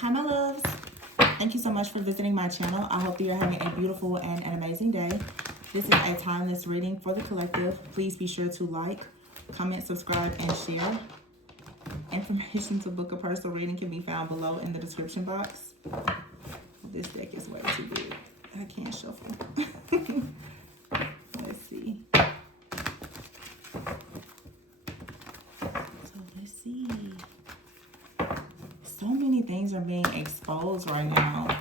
Hi, my loves. Thank you so much for visiting my channel. I hope that you're having a beautiful and an amazing day. This is a timeless reading for the collective. Please be sure to like, comment, subscribe, and share. Information to book a personal reading can be found below in the description box. This deck is way too big. I can't shuffle. Let's see. Let's see. So many things are being exposed right now.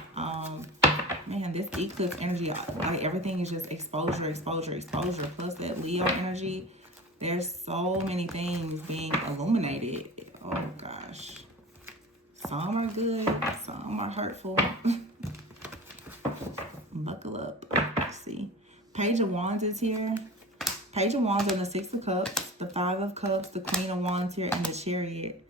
Man, this eclipse energy, like everything is just exposure, exposure, exposure. Plus that Leo energy, there's so many things being illuminated. Oh gosh. Some are good, some are hurtful. Buckle up. Let's see. Page of Wands is here. Page of Wands on the Six of Cups, the Five of Cups, the Queen of Wands here, and the Chariot.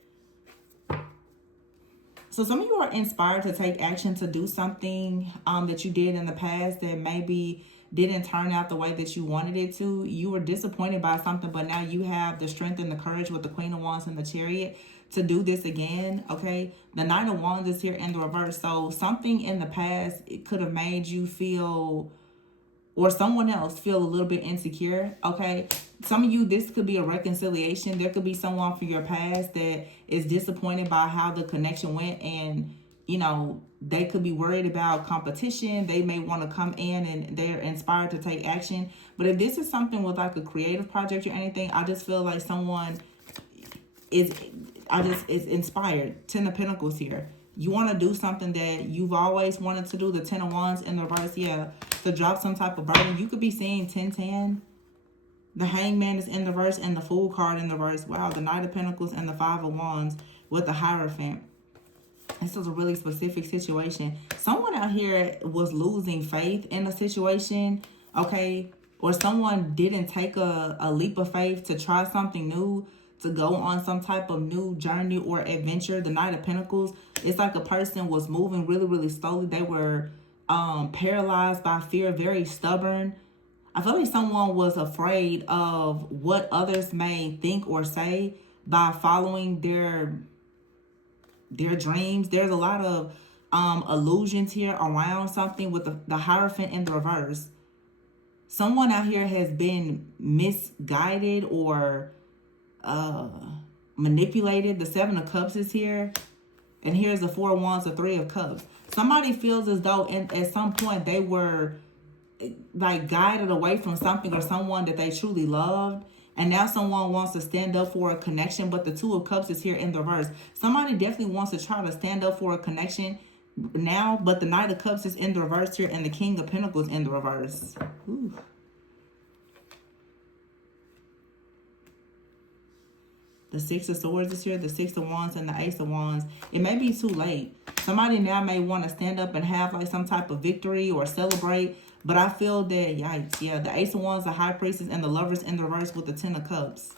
So some of you are inspired to take action to do something that you did in the past that maybe didn't turn out the way that you wanted it to. You were disappointed by something, but now you have the strength and the courage with the Queen of Wands and the Chariot to do this again, okay? The Knight of Wands is here in the reverse. So something in the past, it could have made you feel, or someone else feel a little bit insecure, okay? Some of you, this could be a reconciliation. There could be someone from your past that is disappointed by how the connection went, and, you know, they could be worried about competition. They may want to come in and they're inspired to take action. But if this is something with like a creative project or anything, I just feel like someone is inspired. Ten of Pentacles here. You want to do something that you've always wanted to do. The Ten of Wands in the reverse, yeah. To drop some type of burden. You could be seeing 10-10. The Hangman is in the reverse and the Fool card in the reverse. Wow, the Knight of Pentacles and the Five of Wands with the Hierophant. This is a really specific situation. Someone out here was losing faith in a situation, okay? Or someone didn't take a leap of faith to try something new, to go on some type of new journey or adventure. The Knight of Pentacles, it's like a person was moving really, really slowly. They were paralyzed by fear, very stubborn. I feel like someone was afraid of what others may think or say by following their dreams. There's a lot of illusions here around something with the Hierophant in the reverse. Someone out here has been misguided or manipulated. The Seven of Cups is here. And here's the Four of Wands, the Three of Cups. Somebody feels as though at some point they were like guided away from something or someone that they truly loved, and now someone wants to stand up for a connection. But the Two of Cups is here in the reverse. Somebody definitely wants to try to stand up for a connection now, but the Knight of Cups is in the reverse here, and the King of Pentacles in the reverse. Ooh. The Six of Swords is here, the Six of Wands, and the Ace of Wands. It may be too late. Somebody now may want to stand up and have like some type of victory or celebrate. But I feel that, yikes, yeah, the Ace of Wands, the High Priestess, and the Lovers in the reverse with the Ten of Cups.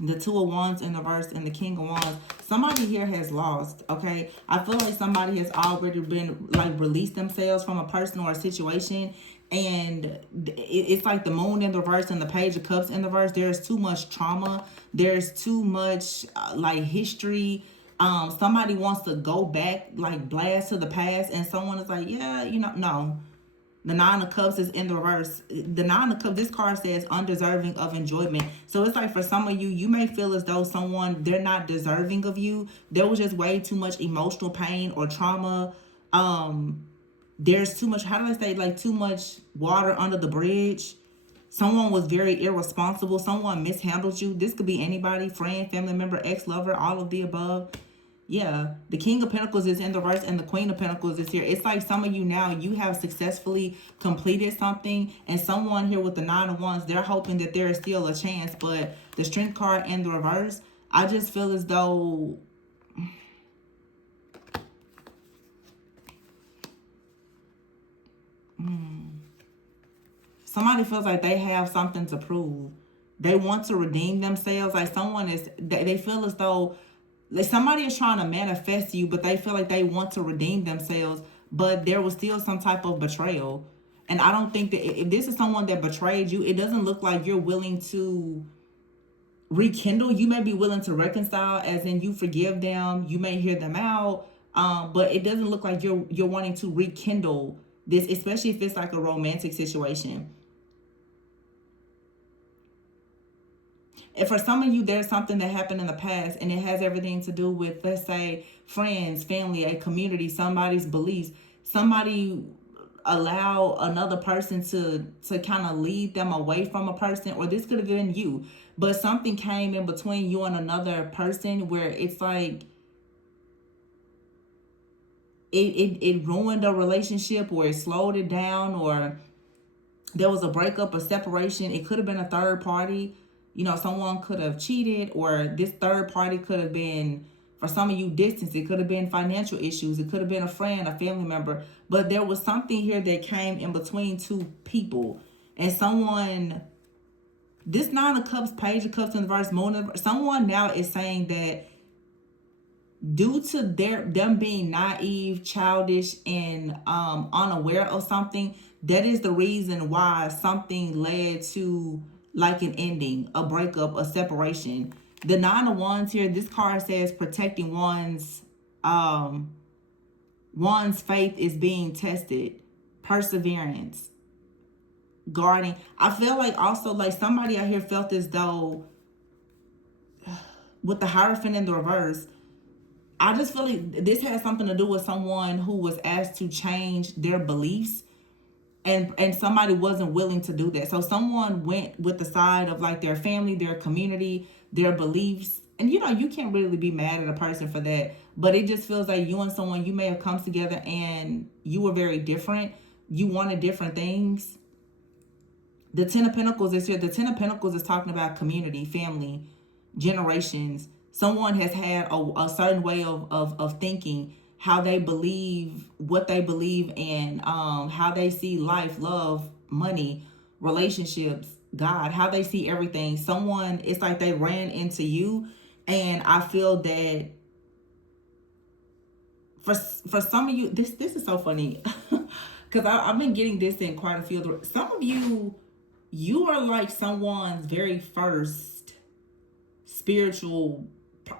The Two of Wands in the reverse and the King of Wands. Somebody here has lost, okay? I feel like somebody has already been, like, released themselves from a person or a situation. And it's like the Moon in the reverse and the Page of Cups in the reverse. There's too much trauma. There's too much, like, history. Somebody wants to go back, like, blast to the past. And someone is like, yeah, you know, no. The Nine of Cups is in the reverse. The Nine of Cups, this card says undeserving of enjoyment. So it's like for some of you, you may feel as though someone, they're not deserving of you. There was just way too much emotional pain or trauma. There's too much, how do I say, like too much water under the bridge. Someone was very irresponsible. Someone mishandled you. This could be anybody, friend, family member, ex-lover, all of the above. Yeah, the King of Pentacles is in the reverse and the Queen of Pentacles is here. It's like some of you now, you have successfully completed something, and someone here with the Nine of Wands, they're hoping that there is still a chance. But the Strength card in the reverse, I just feel as though somebody feels like they have something to prove. They want to redeem themselves. Like someone is, they feel as though like somebody is trying to manifest you, but they feel like they want to redeem themselves, but there was still some type of betrayal. And I don't think that if this is someone that betrayed you, it doesn't look like you're willing to rekindle. You may be willing to reconcile, as in you forgive them, you may hear them out, but it doesn't look like you're wanting to rekindle this, especially if it's like a romantic situation. And for some of you, there's something that happened in the past, and it has everything to do with, let's say, friends, family, a community, somebody's beliefs. Somebody allow another person to kind of lead them away from a person, or this could have been you, but something came in between you and another person where it's like it ruined a relationship, or it slowed it down, or there was a breakup, a separation. It could have been a third party. Someone could have cheated, or this third party could have been, for some of you, distance. It could have been financial issues. It could have been a friend, a family member. But there was something here that came in between two people. And someone, this Nine of Cups, Page of Cups in the reverse, Moon in the reverse, someone now is saying that due to them being naive, childish, and unaware of something, that is the reason why something led to like an ending, a breakup, a separation. The Nine of Wands here, this card says protecting one's faith is being tested, perseverance, guarding. I feel like also like somebody out here felt as though with the Hierophant in the reverse, I just feel like this has something to do with someone who was asked to change their beliefs, and somebody wasn't willing to do that. So someone went with the side of like their family, their community, their beliefs. And you can't really be mad at a person for that. But it just feels like you and someone, you may have come together and you were very different. You wanted different things. The Ten of Pentacles is here. The Ten of Pentacles is talking about community, family, generations. Someone has had a certain way of thinking, how they believe, what they believe in, how they see life, love, money, relationships, God, how they see everything. Someone, it's like they ran into you. And I feel that for some of you, this is so funny. Because I've been getting this in quite a few of the, some of you are like someone's very first spiritual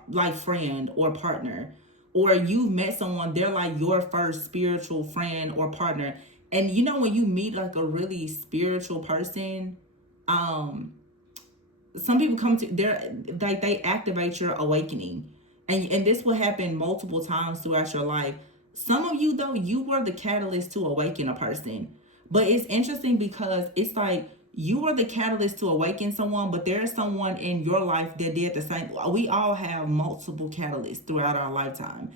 like friend or partner, or you've met someone, they're like your first spiritual friend or partner. And when you meet like a really spiritual person, some people come to, they activate your awakening, and this will happen multiple times throughout your life. Some of you though, you were the catalyst to awaken a person. But it's interesting because it's like you were the catalyst to awaken someone, but there's someone in your life that did the same. We all have multiple catalysts throughout our lifetime.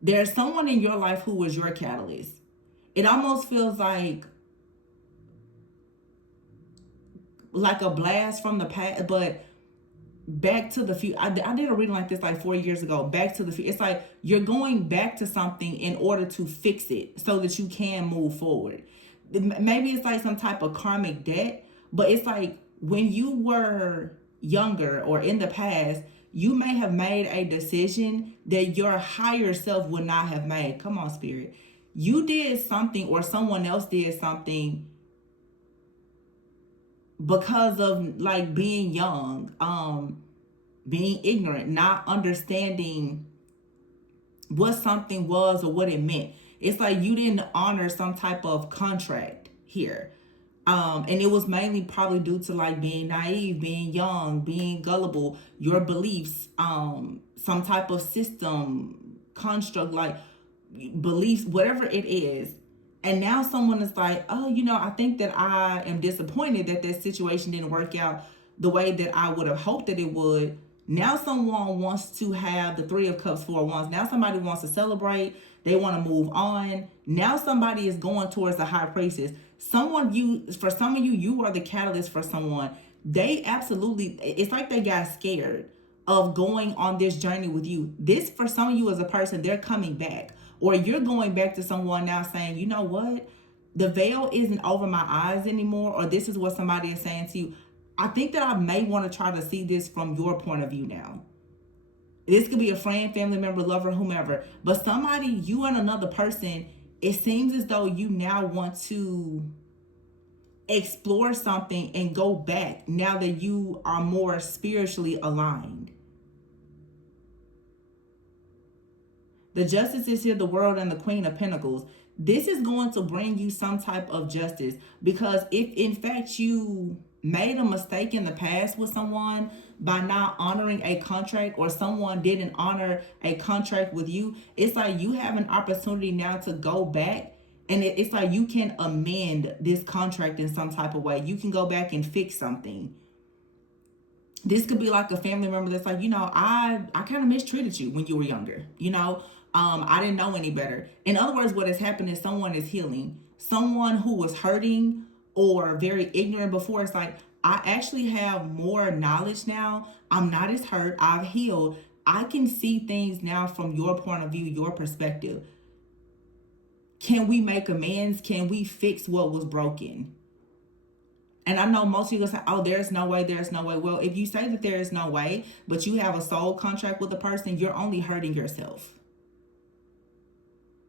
There's someone in your life who was your catalyst. It almost feels like a blast from the past, but back to the future. I did a reading like this like 4 years ago. Back to the future. It's like you're going back to something in order to fix it so that you can move forward. Maybe it's like some type of karmic debt, but it's like when you were younger or in the past, you may have made a decision that your higher self would not have made. Come on, Spirit. You did something, or someone else did something, because of like being young, being ignorant, not understanding what something was or what it meant. It's like you didn't honor some type of contract here. And it was mainly probably due to like being naive, being young, being gullible, your beliefs, some type of system, construct, like beliefs, whatever it is. And now someone is like, oh, I think that I am disappointed that this situation didn't work out the way that I would have hoped that it would. Now someone wants to have the Three of Cups, Four of Wands. Now somebody wants to celebrate. They want to move on. Now somebody is going towards the High Priestess. For some of you, you are the catalyst for someone. They absolutely, it's like they got scared of going on this journey with you. This, for some of you as a person, they're coming back. Or you're going back to someone now saying, you know what? The veil isn't over my eyes anymore. Or this is what somebody is saying to you. I think that I may want to try to see this from your point of view now. This could be a friend, family member, lover, whomever. But somebody, you and another person, it seems as though you now want to, explore something and go back now that you are more spiritually aligned. The justice is here, the world, and the Queen of Pentacles. This is going to bring you some type of justice, because if in fact you made a mistake in the past with someone by not honoring a contract, or someone didn't honor a contract with you, it's like you have an opportunity now to go back, and it's like you can amend this contract in some type of way. You can go back and fix something. This could be like a family member that's like, I kind of mistreated you when you were younger. I didn't know any better. In other words, what has happened is someone is healing. Someone who was hurting or very ignorant before, it's like, I actually have more knowledge now. I'm not as hurt. I've healed. I can see things now from your point of view, your perspective. Can we make amends? Can we fix what was broken? And I know most people say, oh, there's no way, there's no way. Well, if you say that there is no way, but you have a soul contract with a person, you're only hurting yourself.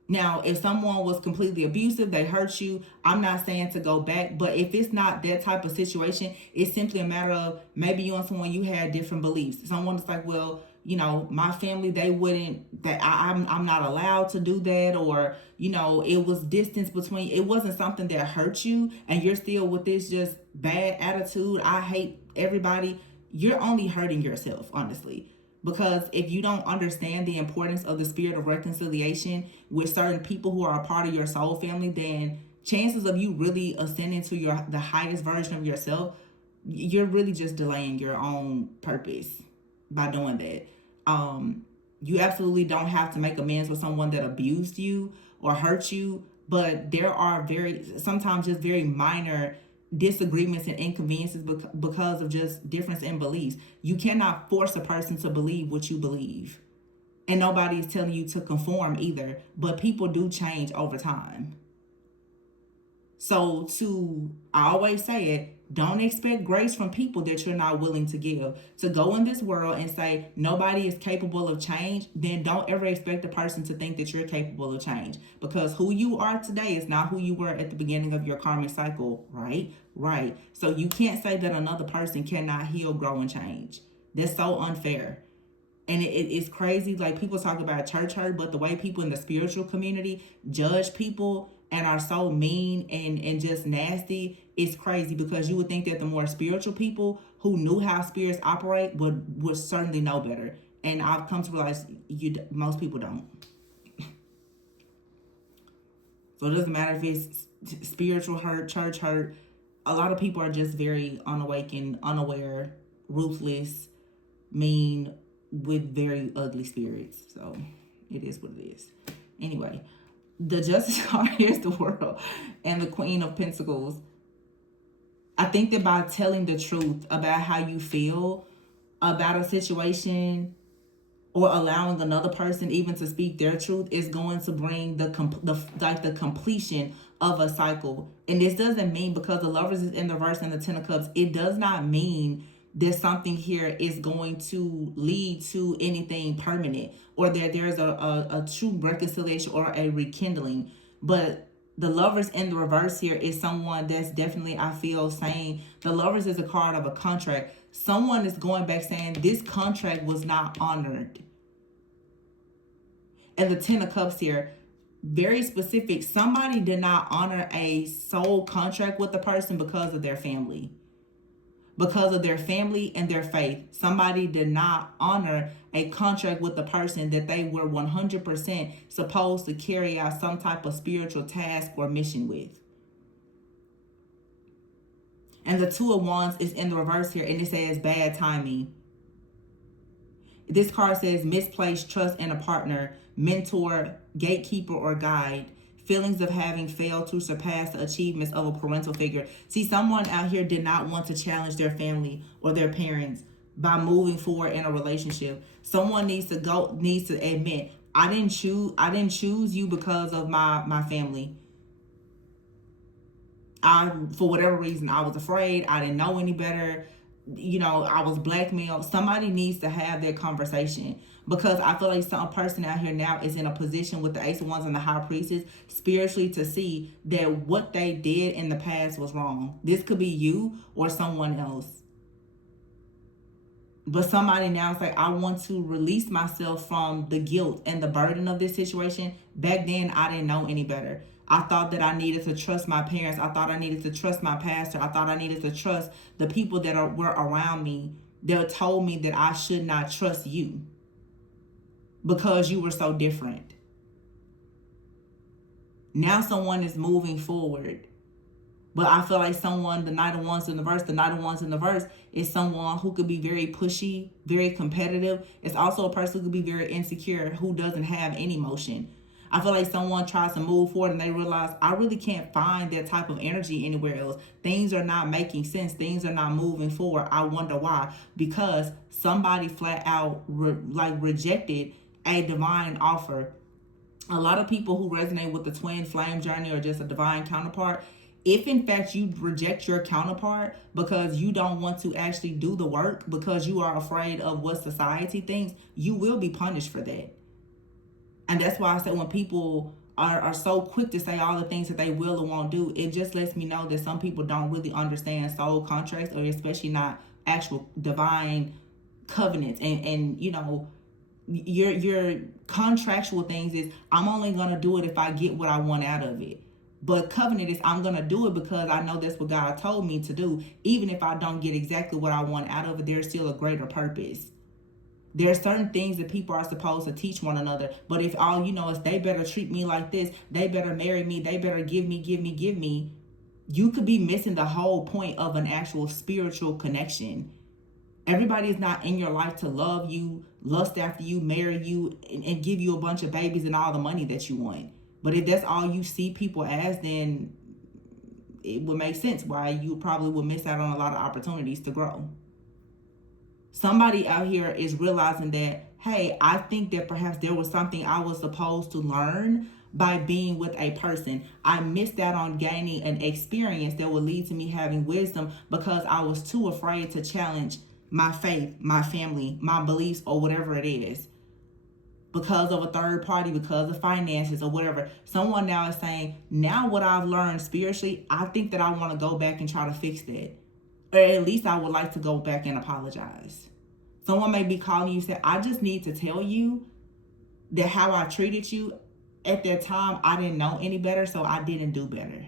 Now, if someone was completely abusive, they hurt you, I'm not saying to go back. But if it's not that type of situation, it's simply a matter of maybe you and someone, you had different beliefs. Someone's like, well, my family, they wouldn't, that I'm not allowed to do that, or, it was distance between, it wasn't something that hurt you, and you're still with this just bad attitude, I hate everybody. You're only hurting yourself, honestly. Because if you don't understand the importance of the spirit of reconciliation with certain people who are a part of your soul family, then chances of you really ascending to the highest version of yourself, you're really just delaying your own purpose by doing that. You absolutely don't have to make amends with someone that abused you or hurt you, but there are sometimes just very minor disagreements and inconveniences because of just difference in beliefs. You cannot force a person to believe what you believe, and nobody is telling you to conform either, but people do change over time. So I always say it, don't expect grace from people that you're not willing to give. To go in this world and say nobody is capable of change, then don't ever expect a person to think that you're capable of change. Because who you are today is not who you were at the beginning of your karmic cycle, right? Right. So you can't say that another person cannot heal, grow, and change. That's so unfair. And it's crazy. Like, people talk about church hurt, but the way people in the spiritual community judge people and are so mean and just nasty, it's crazy, because you would think that the more spiritual people who knew how spirits operate would certainly know better. And I've come to realize most people don't. So it doesn't matter if it's spiritual hurt, church hurt. A lot of people are just very unawakened, unaware, ruthless, mean, with very ugly spirits. So it is what it is. Anyway, the Justice card here is the World and the Queen of Pentacles. I think that by telling the truth about how you feel about a situation, or allowing another person even to speak their truth, is going to bring the completion of a cycle. And this doesn't mean, because the Lovers is in the reverse and the Ten of Cups, it does not mean that something here is going to lead to anything permanent, or that there's a true reconciliation or a rekindling. But the Lovers in the reverse here is someone that's definitely, I feel, saying, the Lovers is a card of a contract. Someone is going back saying this contract was not honored. And the Ten of Cups here, very specific. Somebody did not honor a soul contract with the person because of their family. Because of their family and their faith. Somebody did not honor a contract with the person that they were 100% supposed to carry out some type of spiritual task or mission with. And the Two of Wands is in the reverse here, and it says bad timing. This card says misplaced trust in a partner, mentor, gatekeeper, or guide. Feelings of having failed to surpass the achievements of a parental figure. See, someone out here did not want to challenge their family or their parents by moving forward in a relationship. Someone needs to admit, I didn't choose you because of my family. For whatever reason, I was afraid. I didn't know any better. I was blackmailed. Somebody needs to have that conversation, Because I feel like some person out here now is in a position with the Ace of Wands and the High Priestess spiritually to see that what they did in the past was wrong. This could be you or someone else. But somebody now is like, I want to release myself from the guilt and the burden of this situation. Back then, I didn't know any better. I thought that I needed to trust my parents. I thought I needed to trust my pastor. I thought I needed to trust the people that were around me. They told me that I should not trust you because you were so different. Now someone is moving forward. But I feel like someone, the Knight of Wands in the verse is someone who could be very pushy, very competitive. It's also a person who could be very insecure, who doesn't have any motion. I feel like someone tries to move forward and they realize, I really can't find that type of energy anywhere else. Things are not making sense. Things are not moving forward. I wonder why. Because somebody flat out rejected a divine offer. A lot of people who resonate with the twin flame journey or just a divine counterpart, if in fact you reject your counterpart because you don't want to actually do the work, because you are afraid of what society thinks, you will be punished for that. And that's why I said when people are so quick to say all the things that they will or won't do, it just lets me know that some people don't really understand soul contracts, or especially not actual divine covenants. And you know, your contractual things is, I'm only gonna do it if I get what I want out of it. But covenant is, I'm going to do it because I know that's what God told me to do. Even if I don't get exactly what I want out of it, there's still a greater purpose. There are certain things that people are supposed to teach one another. But if all you know is they better treat me like this, they better marry me, they better give me, you could be missing the whole point of an actual spiritual connection. Everybody is not in your life to love you, lust after you, marry you, and give you a bunch of babies and all the money that you want. But if that's all you see people as, then it would make sense why you probably will miss out on a lot of opportunities to grow. Somebody out here is realizing that, hey, I think that perhaps there was something I was supposed to learn by being with a person. I missed out on gaining an experience that would lead to me having wisdom because I was too afraid to challenge my faith, my family, my beliefs, or whatever it is. Because of a third party, because of finances or whatever. Someone now is saying, now what I've learned spiritually, I think that I want to go back and try to fix that. Or at least I would like to go back and apologize. Someone may be calling you and say, I just need to tell you that how I treated you at that time, I didn't know any better, so I didn't do better.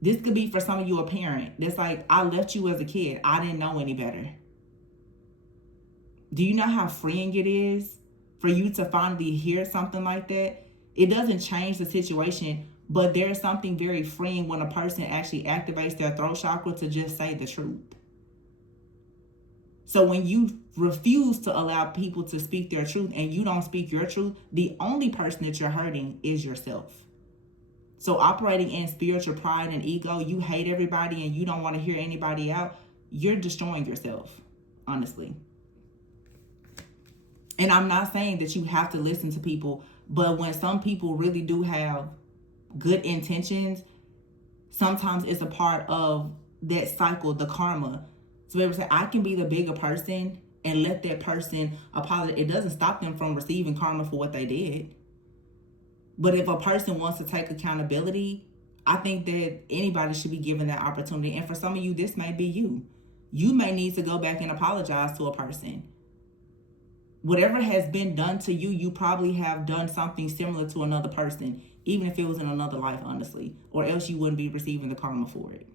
This could be for some of you a parent. That's like, I left you as a kid. I didn't know any better. Do you know how freeing it is for you to finally hear something like that? It doesn't change the situation, but there's something very freeing when a person actually activates their throat chakra to just say the truth. So when you refuse to allow people to speak their truth and you don't speak your truth, the only person that you're hurting is yourself. So operating in spiritual pride and ego, you hate everybody and you don't want to hear anybody out, you're destroying yourself, honestly. And I'm not saying that you have to listen to people, but when some people really do have good intentions, sometimes it's a part of that cycle, the karma. So they would say, I can be the bigger person and let that person apologize. It doesn't stop them from receiving karma for what they did. But if a person wants to take accountability, I think that anybody should be given that opportunity. And for some of you, this may be you. You may need to go back and apologize to a person. Whatever has been done to you, you probably have done something similar to another person, even if it was in another life, honestly, or else you wouldn't be receiving the karma for it.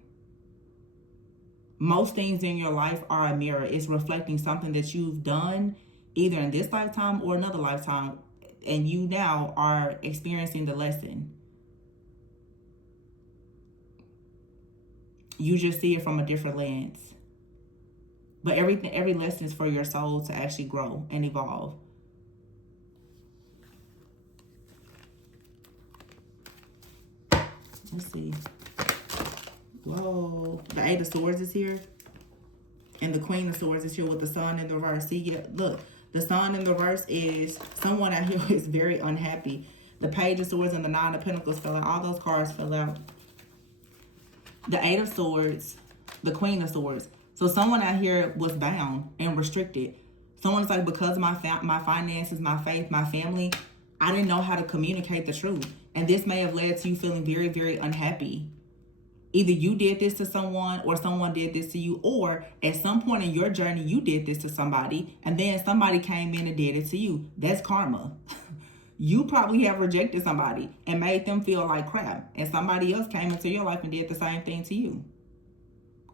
Most things in your life are a mirror. It's reflecting something that you've done either in this lifetime or another lifetime, and you now are experiencing the lesson. You just see it from a different lens. But every lesson is for your soul to actually grow and evolve. Let's see. Whoa. The Eight of Swords is here. And the Queen of Swords is here with the Sun in the reverse. See, yeah, look. The Sun in the reverse is someone out here who is very unhappy. The Page of Swords and the Nine of Pentacles fell out. All those cards fell out. The Eight of Swords. The Queen of Swords. So someone out here was bound and restricted. Someone's like, because of my finances, my faith, my family, I didn't know how to communicate the truth. And this may have led to you feeling very, very unhappy. Either you did this to someone or someone did this to you, or at some point in your journey, you did this to somebody and then somebody came in and did it to you. That's karma. You probably have rejected somebody and made them feel like crap, and somebody else came into your life and did the same thing to you.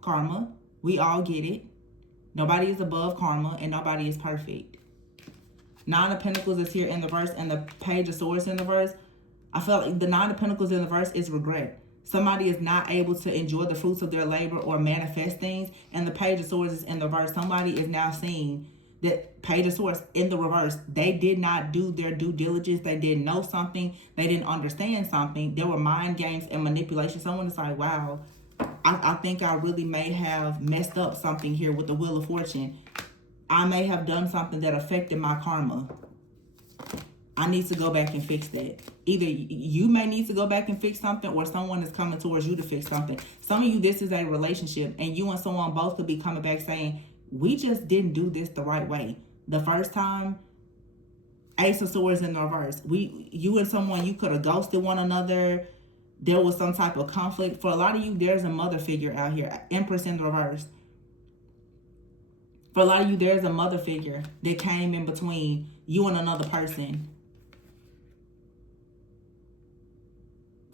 Karma. We all get it. Nobody is above karma and nobody is perfect. Nine of Pentacles is here in the verse and the Page of Swords in the verse. I feel like the Nine of Pentacles in the verse is regret. Somebody is not able to enjoy the fruits of their labor or manifest things. And the Page of Swords is in the verse. Somebody is now seeing that Page of Swords in the reverse. They did not do their due diligence. They didn't know something. They didn't understand something. There were mind games and manipulation. Someone is like, wow, I think I really may have messed up something here with the Wheel of Fortune. I may have done something that affected my karma. I need to go back and fix that. Either you may need to go back and fix something, or someone is coming towards you to fix something. Some of you, this is a relationship, and you and someone both could be coming back saying, we just didn't do this the right way. The first time, Ace of Swords in the reverse. You and someone, you could have ghosted one another. There was some type of conflict. For a lot of you, there's a mother figure out here. Empress in the reverse. For a lot of you, there's a mother figure that came in between you and another person.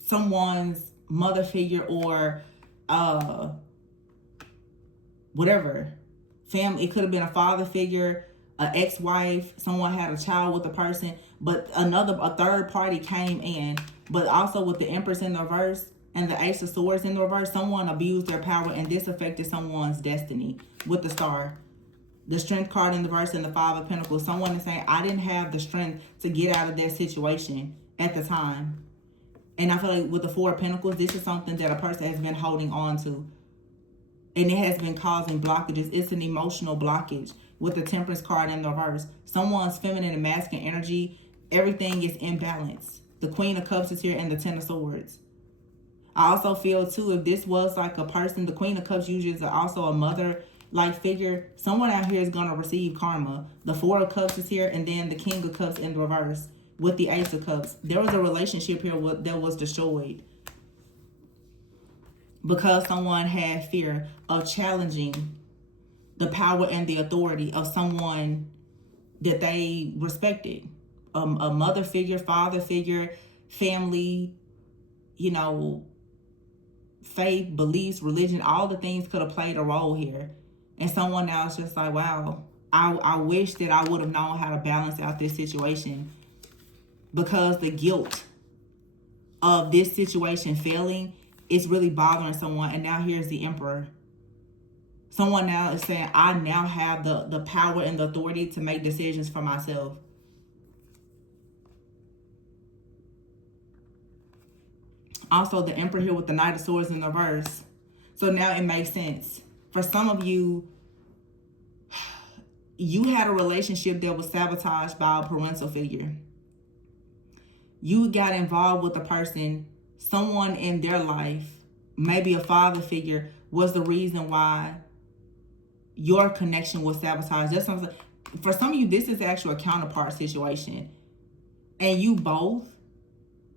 Someone's mother figure or whatever. Family. It could have been a father figure, an ex-wife. Someone had a child with a person, but a third party came in. But also with the Empress in the reverse and the Ace of Swords in the reverse, someone abused their power and this affected someone's destiny with the Star. The Strength card in the verse and the Five of Pentacles. Someone is saying, I didn't have the strength to get out of that situation at the time. And I feel like with the Four of Pentacles, this is something that a person has been holding on to. And it has been causing blockages. It's an emotional blockage with the Temperance card in the reverse. Someone's feminine and masculine energy, everything is in balance. The Queen of Cups is here and the Ten of Swords. I also feel too, if this was like a person, the Queen of Cups usually is also a mother-like figure. Someone out here is going to receive karma. The Four of Cups is here and then the King of Cups in the reverse with the Ace of Cups. There was a relationship here that was destroyed because someone had fear of challenging the power and the authority of someone that they respected. A mother figure, father figure, family, faith, beliefs, religion, all the things could have played a role here. And someone now is just like, wow, I wish that I would have known how to balance out this situation, because the guilt of this situation failing is really bothering someone. And now here's the Emperor. Someone now is saying, I now have the power and the authority to make decisions for myself. Also, the Emperor here with the Knight of Swords in the reverse. So now it makes sense. For some of you, you had a relationship that was sabotaged by a parental figure. You got involved with a person, someone in their life, maybe a father figure, was the reason why your connection was sabotaged. That's something. For some of you, this is actually a counterpart situation. And you both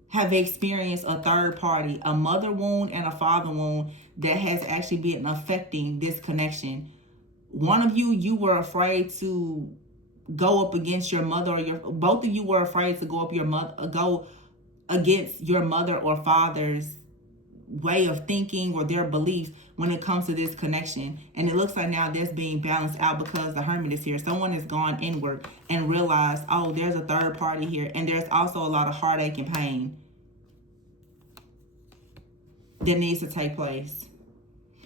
have experienced a third party, a mother wound and a father wound that has actually been affecting this connection. One of you, you were afraid to go up against your mother, or both of you were afraid to go against your mother or father's way of thinking or their beliefs when it comes to this connection. And it looks like now that's being balanced out because the Hermit is here. Someone has gone inward and realized, oh, there's a third party here. And there's also a lot of heartache and pain that needs to take place.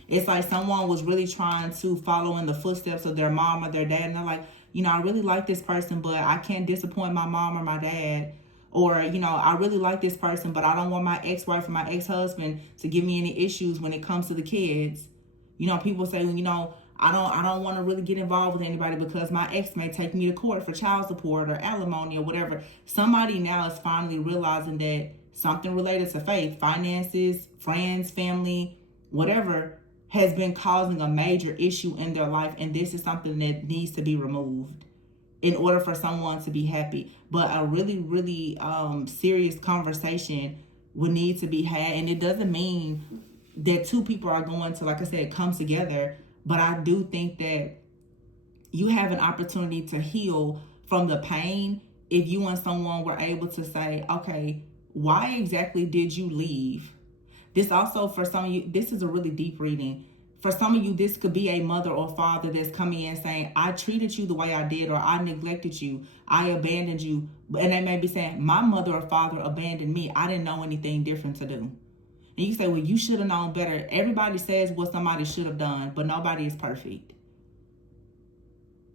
It's like someone was really trying to follow in the footsteps of their mom or their dad. And they're like, I really like this person, but I can't disappoint my mom or my dad. Or, I really like this person, but I don't want my ex-wife or my ex-husband to give me any issues when it comes to the kids. People say, I don't want to really get involved with anybody because my ex may take me to court for child support or alimony or whatever. Somebody now is finally realizing that something related to faith, finances, friends, family, whatever, has been causing a major issue in their life. And this is something that needs to be removed. in order for someone to be happy. But a really, really serious conversation would need to be had. And it doesn't mean that two people are going to, like I said, come together. But I do think that you have an opportunity to heal from the pain if you and someone were able to say, okay, why exactly did you leave? This also, for some of you, this is a really deep reading. For some of you, this could be a mother or father that's coming in saying, I treated you the way I did, or I neglected you, I abandoned you. And they may be saying, my mother or father abandoned me. I didn't know anything different to do. And you say, well, you should have known better. Everybody says what somebody should have done, but nobody is perfect.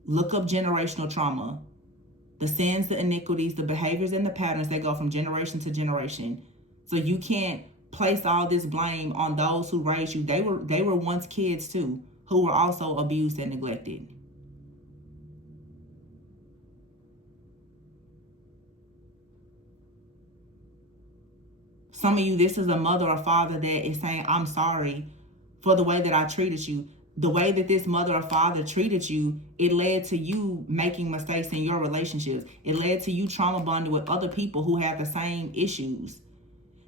Look up generational trauma. The sins, the iniquities, the behaviors, and the patterns that go from generation to generation. So you can't place all this blame on those who raised you. They were once kids too, who were also abused and neglected. Some of you, this is a mother or father that is saying, I'm sorry for the way that I treated you. The way that this mother or father treated you, it led to you making mistakes in your relationships. It led to you trauma bonding with other people who have the same issues.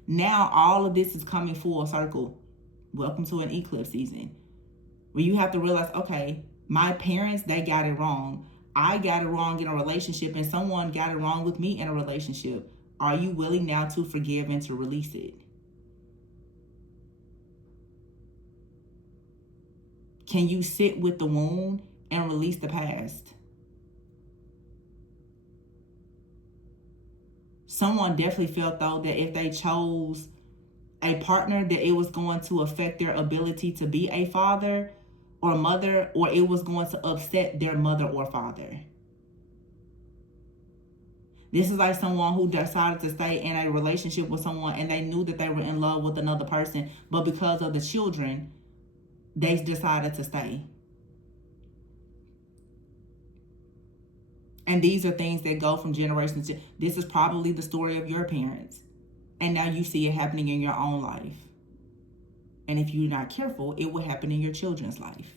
Now all of this is coming full circle. Welcome to an eclipse season, where you have to realize, okay, my parents, they got it wrong. I got it wrong in a relationship, and someone got it wrong with me in a relationship. Are you willing now to forgive and to release it? Can you sit with the wound and release the past? Someone definitely felt, though, that if they chose a partner, that it was going to affect their ability to be a father or mother, or it was going to upset their mother or father. This is like someone who decided to stay in a relationship with someone and they knew that they were in love with another person, but because of the children, they decided to stay. And these are things that go from generations. This is probably the story of your parents. And now you see it happening in your own life. And if you're not careful, it will happen in your children's life.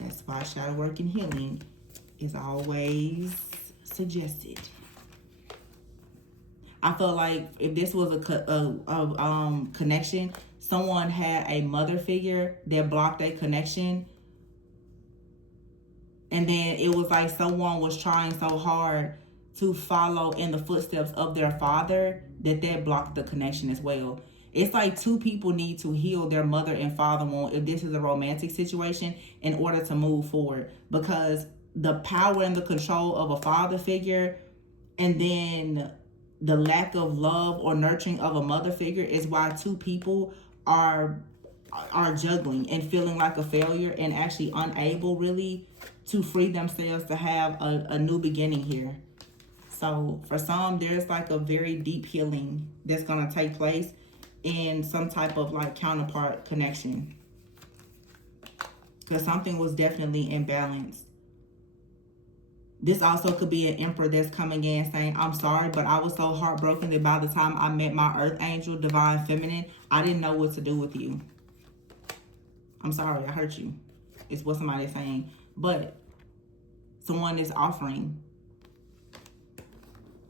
That's why shadow work and healing is always suggested. I feel like if this was a connection, someone had a mother figure that blocked a connection, and then it was like someone was trying so hard to follow in the footsteps of their father that blocked the connection as well. It's like two people need to heal their mother and father wound if this is a romantic situation in order to move forward, because the power and the control of a father figure and then the lack of love or nurturing of a mother figure is why two people are juggling and feeling like a failure and actually unable really to free themselves to have a new beginning here. So for some, there's like a very deep healing that's going to take place in some type of like counterpart connection, because something was definitely imbalanced. This also could be an emperor that's coming in saying, I'm sorry, but I was so heartbroken that by the time I met my earth angel, divine feminine, I didn't know what to do with you. I'm sorry, I hurt you. It's what somebody's saying. But someone is offering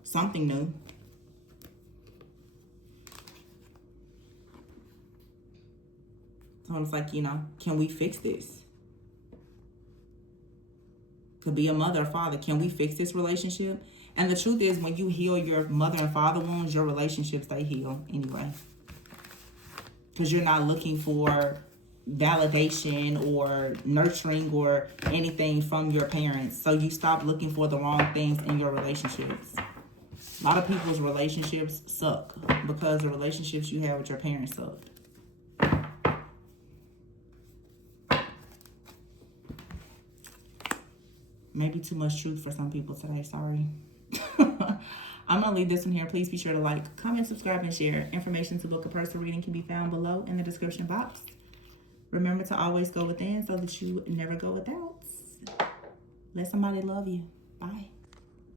something new. So it's like, can we fix this? Could be a mother or father. Can we fix this relationship? And the truth is, when you heal your mother and father wounds, your relationships, they heal anyway. Because you're not looking for validation or nurturing or anything from your parents. So you stop looking for the wrong things in your relationships. A lot of people's relationships suck because the relationships you have with your parents sucked. Maybe too much truth for some people today. Sorry. I'm going to leave this one here. Please be sure to like, comment, subscribe, and share. Information to book a personal reading can be found below in the description box. Remember to always go within so that you never go without. Let somebody love you. Bye.